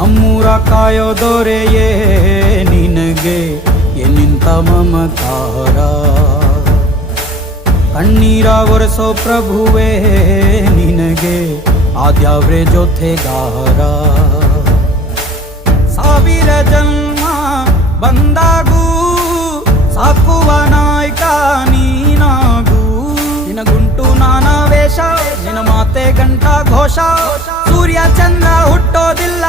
ನಮ್ಮೂರ ಕಾಯೋ ದೊರೆಯೇ ನಿನಗೆ ಎನ್ನಿಂತ ಮಮಕಾರ. ಕಣ್ಣೀರ ಒರೆಸೋ ಪ್ರಭುವೇ ನಿನಗೆ ಆದ್ಯಾವ್ರೆ ಜೊತೆಗಾರ. ಸಾವಿರ ಜನ್ಮ ಬಂದಾಗೂ ಸಾಕುವ ನಾಯಕ ನೀನಾಗೂ. ನಿನಗುಂಟು ನಾನಾ ವೇಷ, ನಿನ ಮಾತೆ ಗಂಟ ಘೋಷ. ಸೂರ್ಯ ಚಂದ್ರ ಹುಟ್ಟೋದಿಲ್ಲ